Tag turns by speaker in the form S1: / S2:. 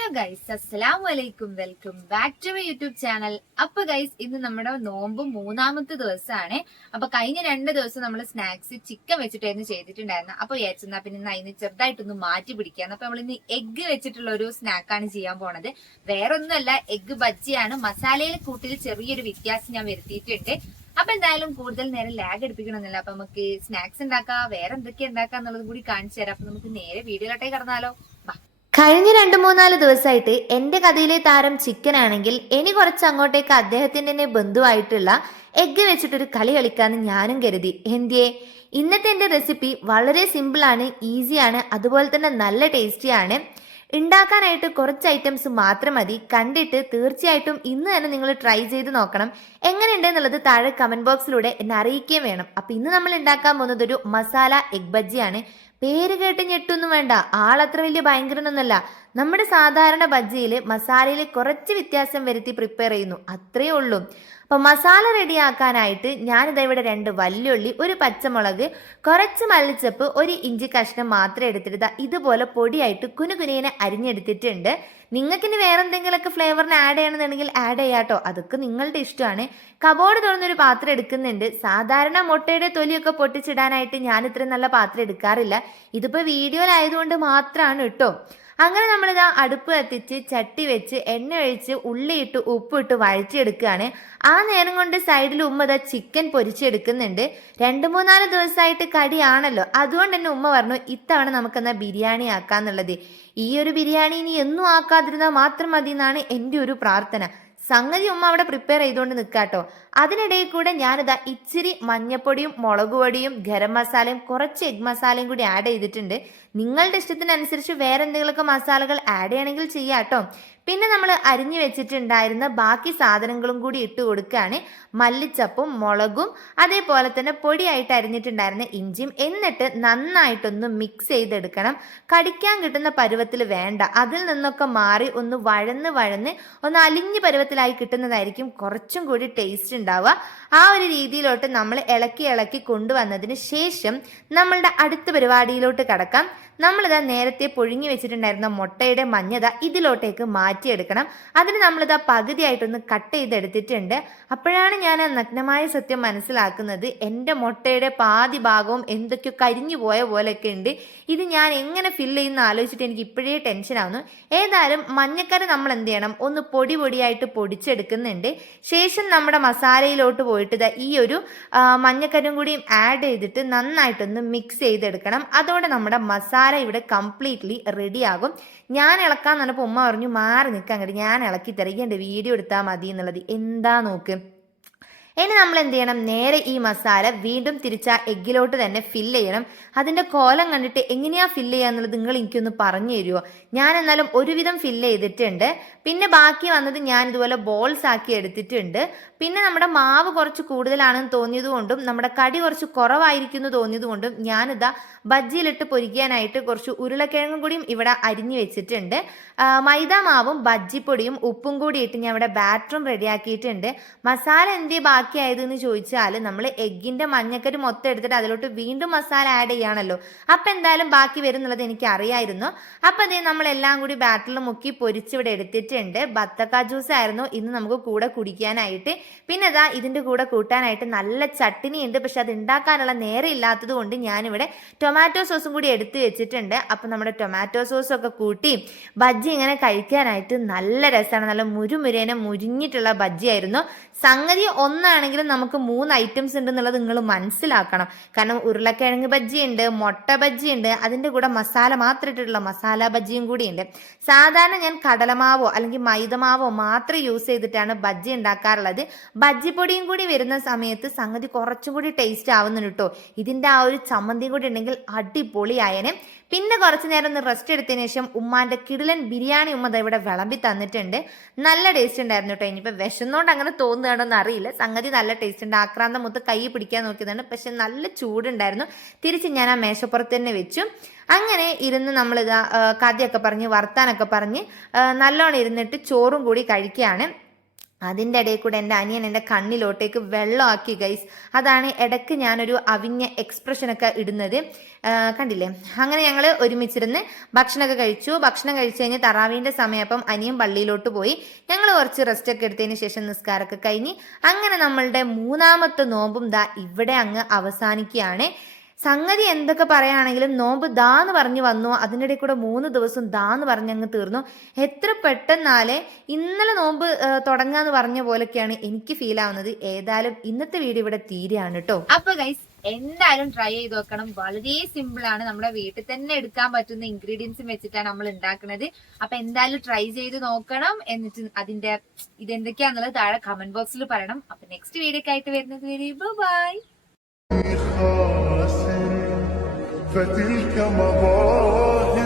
S1: Hello guys അസ്സലാം വലൈക്കും welcome back to my YouTube channel അപ്പൊ ഗൈസ് ഇന്ന് നമ്മുടെ നോമ്പ് മൂന്നാമത്തെ ദിവസമാണ്. അപ്പൊ കഴിഞ്ഞ രണ്ട് ദിവസം നമ്മൾ സ്നാക്സ് ചിക്കൻ വെച്ചിട്ടായിരുന്നു ചെയ്തിട്ടുണ്ടായിരുന്നു അപ്പൊ വിചാരിച്ചെന്നാ പിന്നെ ഇന്ന് അതിന് ചെറുതായിട്ടൊന്ന് മാറ്റി പിടിക്കാന്ന്. അപ്പൊ നമ്മൾ ഇന്ന് എഗ്ഗ് വെച്ചിട്ടുള്ള ഒരു സ്നാക്കാണ് ചെയ്യാൻ പോണത്. വേറെ ഒന്നുമല്ല എഗ്ഗ് ബജ്ജിയാണ് മസാലയിൽ കൂട്ടിൽ ചെറിയൊരു വ്യത്യാസം ഞാൻ വരുത്തിയിട്ടുണ്ട്. അപ്പൊ എന്തായാലും കൂടുതൽ നേരം ലാഗ് എടുപ്പിക്കണമെന്നില്ല. അപ്പൊ നമുക്ക് സ്നാക്സ് ഉണ്ടാക്കാം വേറെ എന്തൊക്കെ ഉണ്ടാക്കാം എന്നുള്ളത് കൂടി കാണിച്ചു തരാം. അപ്പൊ നമുക്ക് നേരെ വീഡിയോയിലോട്ടേ കടന്നാലോ.
S2: കഴിഞ്ഞ രണ്ട് മൂന്നാൽ ദിവസമായിട്ട് എന്റെ കഥയിലെ താരം ചിക്കൻ ആണെങ്കിൽ ഇനി കുറച്ച് അങ്ങോട്ടേക്ക് അദ്ദേഹത്തിന്റെ തന്നെ ബന്ധുവായിട്ടുള്ള എഗ്ഗ് വെച്ചിട്ടൊരു കളി കളിക്കാന്ന് ഞാനും കരുതി. എന്തിയെ? ഇന്നത്തെ എന്റെ റെസിപ്പി വളരെ സിമ്പിളാണ് ഈസിയാണ് അതുപോലെ തന്നെ നല്ല ടേസ്റ്റിയാണ് ഉണ്ടാക്കാനായിട്ട് കുറച്ച് ഐറ്റംസ് മാത്രം മതി. കണ്ടിട്ട് തീർച്ചയായിട്ടും ഇന്ന് തന്നെ നിങ്ങൾ ട്രൈ ചെയ്ത് നോക്കണം. എങ്ങനെയുണ്ട് എന്നുള്ളത് താഴെ കമന്റ് ബോക്സിലൂടെ എന്നെ അറിയിക്കുകയും വേണം. അപ്പൊ ഇന്ന് നമ്മൾ ഉണ്ടാക്കാൻ പോകുന്നത് ഒരു മസാല എഗ് ബജ്ജിയാണ്. പേര് കേട്ട് ഞെട്ടൊന്നും വേണ്ട. ആളത്ര വലിയ ഭയങ്കരനൊന്നുമല്ല. നമ്മുടെ സാധാരണ ബജ്ജിയിൽ മസാലയിൽ കുറച്ച് വ്യത്യാസം വരുത്തി പ്രിപ്പയർ ചെയ്യുന്നു. അത്രയേ ഉള്ളൂ. അപ്പൊ മസാല റെഡിയാക്കാനായിട്ട് ഞാനിതാ ഇവിടെ രണ്ട് വല്യുള്ളി ഒരു പച്ചമുളക് കുറച്ച് മല്ലിച്ചപ്പ് ഒരു ഇഞ്ചി കഷ്ണം മാത്രം എടുത്തിട്ട് ഇതുപോലെ പൊടിയായിട്ട് കുനുകുനേനെ അരിഞ്ഞെടുത്തിട്ടുണ്ട്. നിങ്ങൾക്ക് ഇനി വേറെ എന്തെങ്കിലുമൊക്കെ ഫ്ലേവറിന് ആഡ് ചെയ്യണമെന്നുണ്ടെങ്കിൽ ആഡ് ചെയ്യാട്ടോ. അതൊക്കെ നിങ്ങളുടെ ഇഷ്ടമാണ്. കബോർഡ് തുറന്നൊരു പാത്രം എടുക്കുന്നുണ്ട്. സാധാരണ മുട്ടയുടെ തൊലിയൊക്കെ പൊട്ടിച്ചിടാനായിട്ട് ഞാൻ ഇത്രയും നല്ല പാത്രം എടുക്കാറില്ല. ഇതിപ്പോ വീഡിയോയിലായതുകൊണ്ട് മാത്രമാണ് കേട്ടോ അങ്ങനെ നമ്മളിതാ അടുപ്പ് കത്തിച്ച് ചട്ടി വെച്ച് എണ്ണ ഒഴിച്ച് ഉള്ളിയിട്ട് ഉപ്പിട്ട് വഴറ്റിയെടുക്കുകയാണ്. ആ നേരം കൊണ്ട് സൈഡിൽ ഉമ്മ ഇതാ ചിക്കൻ പൊരിച്ചെടുക്കുന്നുണ്ട്. രണ്ട് മൂന്നാൽ ദിവസമായിട്ട് കടിയാണല്ലോ. അതുകൊണ്ട് തന്നെ ഉമ്മ പറഞ്ഞു ഇത്തവണ നമുക്കെന്നാ ബിരിയാണി ആക്കാന്നുള്ളത്. ഈ ഒരു ബിരിയാണി ഇനി എന്നും ആക്കാതിരുന്നാൽ മാത്രം മതി എന്നാണ് എന്റെ ഒരു പ്രാർത്ഥന. സംഗതി ഉമ്മ അവിടെ പ്രിപ്പയർ ചെയ്തുകൊണ്ട് നിൽക്കാട്ടോ അതിനിടയിൽ കൂടെ ഞാനിതാ ഇച്ചിരി മഞ്ഞപ്പൊടിയും മുളക് പൊടിയും ഗരം മസാലയും കുറച്ച് എഗ് മസാലയും കൂടി ആഡ് ചെയ്തിട്ടുണ്ട്. നിങ്ങളുടെ ഇഷ്ടത്തിനനുസരിച്ച് വേറെ എന്തെങ്കിലുമൊക്കെ മസാലകൾ ആഡ് ചെയ്യണമെങ്കിൽ ചെയ്യാട്ടോ. പിന്നെ നമ്മൾ അരിഞ്ഞു വെച്ചിട്ടുണ്ടായിരുന്ന ബാക്കി സാധനങ്ങളും കൂടി ഇട്ട് കൊടുക്കുകയാണ് മല്ലിച്ചപ്പും മുളകും അതേപോലെ തന്നെ പൊടിയായിട്ട് അരിഞ്ഞിട്ടുണ്ടായിരുന്ന ഇഞ്ചിയും. എന്നിട്ട് നന്നായിട്ടൊന്ന് മിക്സ് ചെയ്തെടുക്കണം. കടിക്കാൻ കിട്ടുന്ന പരുവത്തിൽ വേണ്ട. അതിൽ നിന്നൊക്കെ മാറി ഒന്ന് വഴന്ന് വഴന്ന് ഒന്ന് അലിഞ്ഞ് പരുവത്തിലായി കിട്ടുന്നതായിരിക്കും കുറച്ചും കൂടി ടേസ്റ്റ് ഉണ്ടാവുക. ആ ഒരു രീതിയിലോട്ട് നമ്മൾ ഇളക്കി ഇളക്കി കൊണ്ടുവന്നതിന് ശേഷം നമ്മളുടെ അടുത്ത പരിപാടിയിലോട്ട് കടക്കാം. നമ്മളിതാ നേരത്തെ പൊഴിഞ്ഞു വെച്ചിട്ടുണ്ടായിരുന്ന മുട്ടയുടെ മഞ്ഞത ഇതിലോട്ടേക്ക് മാറ്റിയെടുക്കണം. അതിന് നമ്മളിത് ആ പകുതിയായിട്ടൊന്ന് കട്ട് ചെയ്തെടുത്തിട്ടുണ്ട്. അപ്പോഴാണ് ഞാൻ ആ നഗ്നമായ സത്യം മനസ്സിലാക്കുന്നത്. എന്റെ മുട്ടയുടെ പാതി ഭാഗവും എന്തൊക്കെയോ കരിഞ്ഞു പോയ പോലെയൊക്കെ ഉണ്ട്. ഇത് ഞാൻ എങ്ങനെ ഫില്ല് ചെയ്യുന്ന ആലോചിച്ചിട്ട് എനിക്ക് ഇപ്പോഴേ ടെൻഷനാവുന്നു ഏതായാലും മഞ്ഞക്കറി നമ്മൾ എന്ത് ചെയ്യണം? ഒന്ന് പൊടി പൊടിയായിട്ട് പൊടിച്ചെടുക്കുന്നുണ്ട്. ശേഷം നമ്മുടെ മസാലയിലോട്ട് പോയിട്ട് ഈ ഒരു മഞ്ഞക്കരും കൂടി ആഡ് ചെയ്തിട്ട് നന്നായിട്ടൊന്ന് മിക്സ് ചെയ്തെടുക്കണം. അതോടെ നമ്മുടെ മസാല ഇവിടെ കംപ്ലീറ്റ്ലി റെഡിയാകും ഞാൻ ഇളക്കാൻ പറഞ്ഞപ്പോൾ ഉമ്മ പറഞ്ഞു മാറി നിൽക്കാൻ അങ്ങോട്ട് ഞാൻ ഇളക്കി തരാം. എന്റെ വീഡിയോ എടുത്താൽ മതി എന്നുള്ളത് എന്താ നോക്ക്? ഇനി നമ്മൾ എന്ത് ചെയ്യണം നേരെ ഈ മസാല വീണ്ടും തിരിച്ച എഗ്ഗിലോട്ട് തന്നെ ഫില്ല് ചെയ്യണം. അതിന്റെ കോലം കണ്ടിട്ട് എങ്ങനെയാ ഫില്ല് ചെയ്യുക എന്നുള്ളത് നിങ്ങൾ എനിക്കൊന്ന് പറഞ്ഞു തരുമോ ഞാൻ എന്നാലും ഒരുവിധം ഫില്ല് ചെയ്തിട്ടുണ്ട്. പിന്നെ ബാക്കി വന്നത് ഞാൻ ഇതുപോലെ ബോൾസ് ആക്കി എടുത്തിട്ടുണ്ട്. പിന്നെ നമ്മുടെ മാവ് കുറച്ച് കൂടുതലാണെന്ന് തോന്നിയത് കൊണ്ടും നമ്മുടെ കടി കുറച്ച് കുറവായിരിക്കുന്നു തോന്നിയത് കൊണ്ടും ഞാനിതാ ബജ്ജിയിലിട്ട് പൊരിക്കാനായിട്ട് കുറച്ച് ഉരുളക്കിഴങ്ങും കൂടിയും ഇവിടെ അരിഞ്ഞു വെച്ചിട്ടുണ്ട്. മൈദ മാവും ബജ്ജിപ്പൊടിയും ഉപ്പും കൂടി ഇട്ട് ഞാൻ ഇവിടെ ബാറ്ററും റെഡിയാക്കിയിട്ടുണ്ട് മസാല എന്തേ ബാക്കിയായതെന്ന് ചോദിച്ചാൽ നമ്മൾ എഗ്ഗിന്റെ മഞ്ഞക്കരി മൊത്തം എടുത്തിട്ട് അതിലോട്ട് വീണ്ടും മസാല ആഡ് ചെയ്യാണല്ലോ. അപ്പം എന്തായാലും ബാക്കി വരും എന്നുള്ളത് എനിക്ക് അറിയായിരുന്നു. അപ്പം അതേ നമ്മൾ എല്ലാം കൂടി ബാറ്ററിൽ മുക്കി പൊരിച്ചിവിടെ എടുത്തിട്ടുണ്ട്. ബത്തക്ക ജ്യൂസ് ആയിരുന്നു. ഇന്ന് നമുക്ക് കൂടെ കുടിക്കാനായിട്ട്. പിന്നെ ഇതാ ഇതിന്റെ കൂടെ കൂട്ടാനായിട്ട് നല്ല ചട്ടിനി ഉണ്ട് പക്ഷെ അത് ഉണ്ടാക്കാനുള്ള നേരെ ഇല്ലാത്തത് കൊണ്ട് ഞാനിവിടെ ടൊമാറ്റോ സോസും കൂടി എടുത്തു വെച്ചിട്ടുണ്ട്. അപ്പം നമ്മുടെ ടൊമാറ്റോ സോസൊക്കെ കൂട്ടി ബജ്ജി ഇങ്ങനെ കഴിക്കാനായിട്ട് നല്ല രസമാണ് നല്ല മുരുമുരേനെ മുരിഞ്ഞിട്ടുള്ള ബജ്ജി ആയിരുന്നു. സംഗതി ഒന്നാണെങ്കിലും നമുക്ക് മൂന്ന് ഐറ്റംസ് ഉണ്ട് എന്നുള്ളത് നിങ്ങൾ മനസ്സിലാക്കണം. കാരണം ഉരുളക്കിഴങ്ങ് ബജ്ജി ഉണ്ട് മുട്ട ബജ്ജി ഉണ്ട് അതിന്റെ കൂടെ മസാല മാത്രം ഇട്ടിട്ടുള്ള മസാല ബജ്ജിയും കൂടി ഉണ്ട് സാധാരണ ഞാൻ കടലമാവോ അല്ലെങ്കിൽ മൈദമാവോ മാത്രം യൂസ് ചെയ്തിട്ടാണ് ബജ്ജി ഉണ്ടാക്കാറുള്ളത്. ബജ്ജിപ്പൊടിയും കൂടി വരുന്ന സമയത്ത് സംഗതി കുറച്ചും കൂടി ടേസ്റ്റ് ആവുന്നുണ്ട് കേട്ടോ ഇതിന്റെ ആ ഒരു ചമ്മന്തിയും കൂടി ഉണ്ടെങ്കിൽ അടിപൊളിയായനെ. പിന്നെ കുറച്ച് നേരം ഒന്ന് റെസ്റ്റ് എടുത്തതിന് ശേഷം ഉമ്മാന്റെ കിടിലൻ ബിരിയാണി ഉമ്മ ഇവിടെ വിളമ്പി തന്നിട്ടുണ്ട്. നല്ല ടേസ്റ്റ് ഉണ്ടായിരുന്നു കേട്ടോ ഇനിയിപ്പോൾ വിശന്നുകൊണ്ട് അങ്ങനെ തോന്നുകയാണോന്ന് അറിയില്ല. സംഗതി നല്ല ടേസ്റ്റ് ഉണ്ട്. ആക്രാന്ത മൊത്തം കൈ പിടിക്കാൻ നോക്കിയതാണ് പക്ഷെ നല്ല ചൂടുണ്ടായിരുന്നു. തിരിച്ച് ഞാൻ ആ മേശപ്പുറത്ത് തന്നെ വെച്ചു. അങ്ങനെ ഇരുന്ന് നമ്മൾ ഇതാ കഥയൊക്കെ പറഞ്ഞ് വർത്താനൊക്കെ പറഞ്ഞ് നല്ലോണം ഇരുന്നിട്ട് ചോറും കൂടി കഴിക്കുകയാണ്. അതിന്റെ ഇടയിൽ കൂടെ എന്റെ അനിയൻ എന്റെ കണ്ണിലോട്ടേക്ക് വെള്ളമാക്കി ഗൈസ് അതാണ് ഇടയ്ക്ക് ഞാനൊരു അവിഞ്ഞ എക്സ്പ്രഷനൊക്കെ ഇടുന്നത്. കണ്ടില്ലേ? അങ്ങനെ ഞങ്ങൾ ഒരുമിച്ചിരുന്ന് ഭക്ഷണമൊക്കെ കഴിച്ചു. ഭക്ഷണം കഴിച്ചു കഴിഞ്ഞ് തറാവീന്റെ സമയപ്പം അനിയൻ പള്ളിയിലോട്ട് പോയി. ഞങ്ങൾ കുറച്ച് റെസ്റ്റ് ഒക്കെ എടുത്തതിന് ശേഷം നിസ്കാരമൊക്കെ കഴിഞ്ഞ് അങ്ങനെ നമ്മളുടെ മൂന്നാമത്തെ നോമ്പും ദാ ഇവിടെ അങ്ങ് അവസാനിക്കുകയാണ്. സംഗതി എന്തൊക്കെ പറയുകയാണെങ്കിലും നോമ്പ് ദാ എന്ന് പറഞ്ഞ് വന്നു. അതിനിടെ കൂടെ മൂന്ന് ദിവസം ദാ എന്ന് പറഞ്ഞ് അങ്ങ് തീർന്നു. എത്ര പെട്ടെന്നാലേ ഇന്നലെ നോമ്പ് തുടങ്ങാന്ന് പറഞ്ഞ പോലൊക്കെയാണ് എനിക്ക് ഫീൽ ആവുന്നത്. ഏതായാലും ഇന്നത്തെ വീഡിയോ ഇവിടെ തീരെയാണ് കേട്ടോ.
S1: അപ്പൊ ഗൈസ് എന്തായാലും ട്രൈ ചെയ്ത് നോക്കണം. വളരെ സിമ്പിൾ ആണ്. നമ്മുടെ വീട്ടിൽ തന്നെ എടുക്കാൻ പറ്റുന്ന ഇൻഗ്രീഡിയൻസും വെച്ചിട്ടാണ് നമ്മൾ ഉണ്ടാക്കുന്നത്. അപ്പൊ എന്തായാലും ട്രൈ ചെയ്ത് നോക്കണം എന്നിട്ട് അതിന്റെ ഇതെന്തൊക്കെയാന്നുള്ളത് താഴെ കമന്റ് ബോക്സിൽ പറയണം. അപ്പൊ നെക്സ്റ്റ് വീഡിയോ ആയിട്ട് വരുന്നത് വരെ ബൈ
S3: فتلك مظاهر